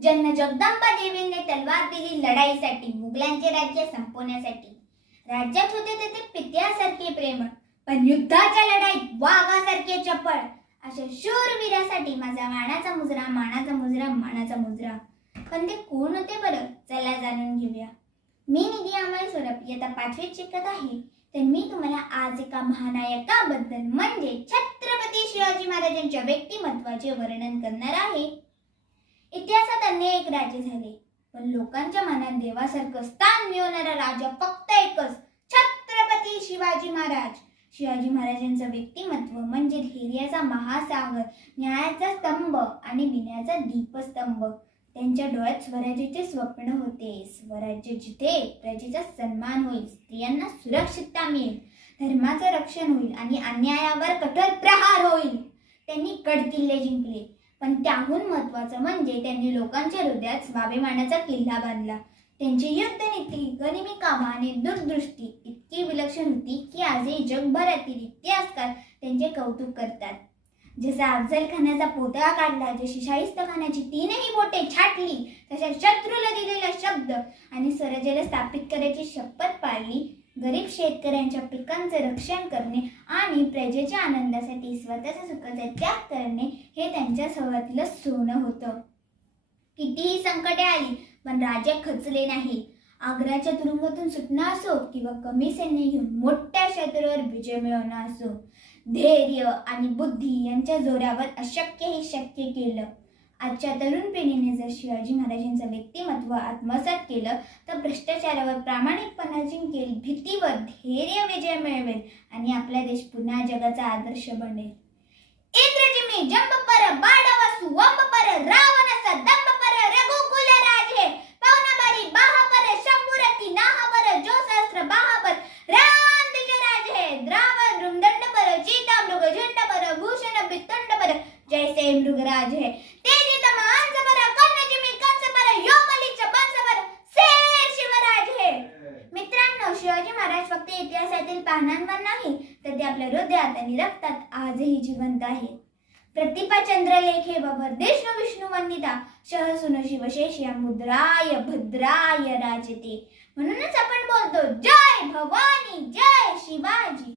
ज्यांना जगदंबा देवीने तलवार दिली लढाईसाठी, मुघलांचे राज्य संपवण्यासाठी. राज्यात होते ते पित्यासारखे प्रेमळ, पण युद्धाच्या लढाईत वाघासारखे चपळ. अशा शूरवीरासाठी माझा मानाचा मुजरा, मानाचा मुजरा, मानाचा मुजरा. पण ते कोण होते बरं? चला जाणून घेऊया. मी निधी अमल स्वरूप इयत्ता 5वीत शिकत आहे. तर मी तुम्हाला आज एका महानायकाबद्दल म्हणजे छत्रपती शिवाजी महाराजांच्या व्यक्तिमत्वाचे वर्णन करणार आहे. इतिहासात अनेक राजे झाले, पण लोकांच्या मनात देवासारखं स्थान मिळवणारा राजा फक्त एकच, छत्रपती शिवाजी महाराज. शिवाजी महाराजांचं व्यक्तिमत्व म्हणजे धैर्याचा महासागर, न्यायाचा स्तंभ आणि विनयाचा दीपस्तंभ. त्यांच्या डोळ्यात स्वराज्याचे स्वप्न होते. स्वराज्य जिथे प्रजेचा सन्मान होईल, स्त्रियांना सुरक्षितता मिळेल, धर्माचं रक्षण होईल आणि अन्यायावर कठोर प्रहार होईल. त्यांनी गडकिल्ले जिंकले, पण त्याहून महत्त्वाचं म्हणजे त्यांनी लोकांच्या हृदयात स्वाभिमानाचा किल्ला बांधला. त्यांची युद्धनीती, गनिमी कामं आणि दूरदृष्टी इतकी विलक्षण होती की आजही जगभरातील इतिहासकार त्यांचे कौतुक करतात. जसा अफजल खानाचा पुतळा काढला, जशी शाहिस्त खानाची 3ही बोटे छाटली, तशा शत्रूला दिलेला शब्द आणि स्वराज्याला स्थापित करायची शपथ पाळली. गरीब शेतकऱ्यांच्या पिकांचे रक्षण करणे आणि प्रजेच्या आनंदासाठी स्वतःच्या सुखाचा त्याग करणे हे त्यांच्या स्वभावातलं सोनं होतं. कितीही संकटे आली पण राजे खचले नाही. आग्र्याच्या तुरुंगातून सुटणं असो किंवा कमी सैन्य घेऊन मोठ्या शत्रूवर विजय मिळवणं असो, धैर्य आणि बुद्धी यांच्या जोरावर अशक्यही शक्य केलं. आजच्या तरुण पिढीने जर शिवाजी महाराजांचं व्यक्तिमत्व आत्मसात केलं तर भ्रष्टाचारावर प्रामाणिकपणा जिंकेल, भीतीवर धैर्य विजय मिळवेल आणि आपला देश पुन्हा जगाचा आदर्श बनेल. इंद्रजिमी जंब पर बाडवसु वंब पर रावणसा दंब पर रघुकुल राजे पवनबारी बाह पर शंभुरती नाह पर जो सहस्त्र बाह पर राम दिज राजे द्रावण रुंदंड पर चीता मृग झुंड पर भूषण बितुंड पर जैसे मृगराज है तेजित मांस पर कर्णजिमी कंस पर योमलिच बंस पर शेर शिवराज है. मित्रांनो, शिवाजी महाराज फक्त इतिहासातील पानांवर नाही तर ते आपल्या हृदयात आणि रक्तात आजही जिवंत आहेत. प्रतिभा चंद्रलेखे बाबर देशनु विष्णू वंदिता सहसुन शिवशेषया मुद्राय भद्राय राजते. म्हणूनच आपण बोलतो जय भवानी, जय शिवाजी.